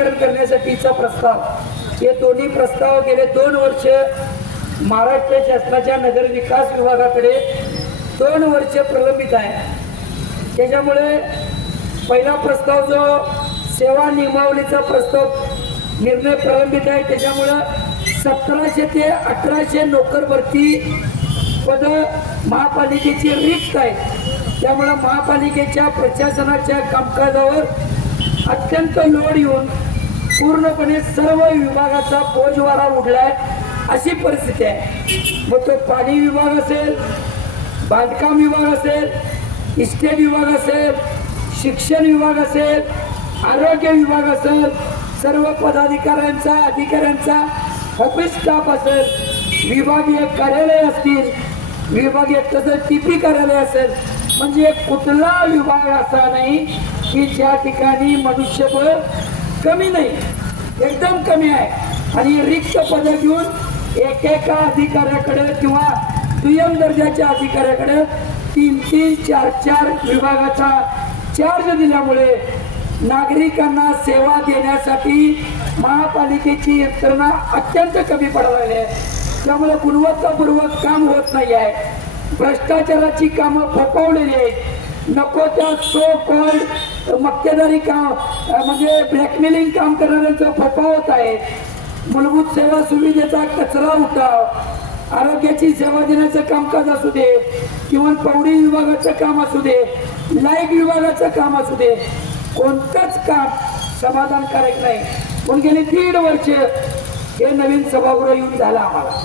खाजगीकरण करण्यासाठीचा प्रस्ताव, हे दोन्ही प्रस्ताव गेले 2 वर्ष महाराष्ट्र शासनाच्या नगर विकास विभागाकडे 2 वर्ष प्रलंबित आहे। त्याच्यामुळे पहिला प्रस्ताव जो सेवा नियमावलीचा प्रस्ताव निर्णय प्रलंबित आहे, त्याच्यामुळं 1700 ते 1800 नोकर भरती पद महापालिकेची रिक्त आहे। त्यामुळं महापालिकेच्या प्रशासनाच्या कामकाजावर अत्यंत लोड येऊन पूर्णपणे सर्व विभागाचा बोजवारा उडलाय अशी परिस्थिती आहे। मग तो पाणी विभाग असेल, बांधकाम विभाग असेल, इस्टेट विभाग असेल, शिक्षण विभाग असेल, आरोग्य विभाग असेल, सर्व पदाधिकाऱ्यांचा अधिकाऱ्यांचा ऑफिस स्टाफ असेल, विभागीय कार्यालय असतील, विभागीय तसंच टीपी कार्यालय असेल, म्हणजे कुठला विभाग असा नाही की ज्या ठिकाणी मनुष्यबळ कमी नाही, एकदम कमी आहे। आणि रिक्त पद घेऊन एकेका अधिकाऱ्याकडे किंवा दुय्यम दर्जाच्या अधिकाऱ्याकडे 3-3, 4-4 विभागाचा चार्ज दिल्यामुळे नागरिकांना सेवा देण्यासाठी महापालिकेची यंत्रणा अत्यंत कमी पडायला आहे। त्यामुळे गुणवत्तापूर्वक काम होत नाही आहे, भ्रष्टाचाराची कामं फोफवलेली आहेत, नको त्या सो कॉल्ड मक्तेदारी काम म्हणजे ब्लॅकमेलिंग काम करणाऱ्यांचं फोफावत आहे। मूलभूत सेवा सुविधेचा कचरा उठाव, आरोग्याची सेवा देण्याचं कामकाज असू दे किंवा पौडी विभागाचं काम असू दे, लाईट विभागाचं काम असू दे, कोणतंच काम समाधानकारक नाही। पण गेली 1.5 वर्ष हे नवीन सभागृह येऊन झालं आम्हाला।